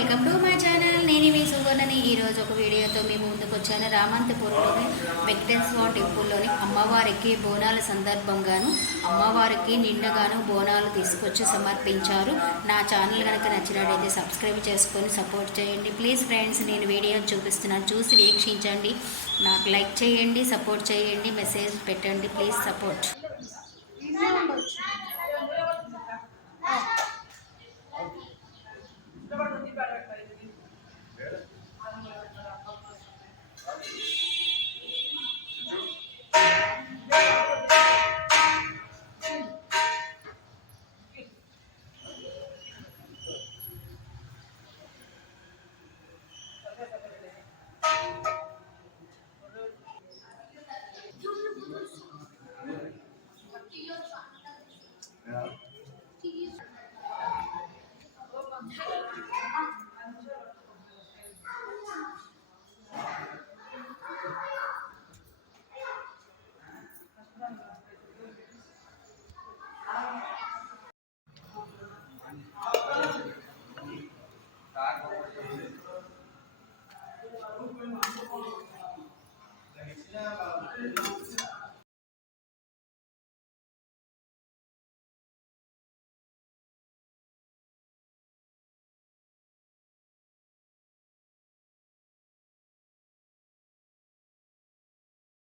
Welcome to my channel. నేను మీ సువర్ణని ఈరోజు ఒక వీడియోతో మీ ముందుకు వచ్చాను. రామంతపూర్లోని వెంకటేశ్వర టెంపుల్లోని అమ్మవారికి బోనాల సందర్భంగాను అమ్మవారికి నిండుగాను బోనాలు తీసుకొచ్చి సమర్పించారు. నా ఛానల్ కనుక నచ్చినట్టయితే సబ్స్క్రైబ్ చేసుకొని సపోర్ట్ చేయండి ప్లీజ్ ఫ్రెండ్స్. నేను వీడియో చూపిస్తున్నాను, చూసి వీక్షించండి. నాకు లైక్ చేయండి, సపోర్ట్ చేయండి, మెసేజ్ పెట్టండి ప్లీజ్ సపోర్ట్.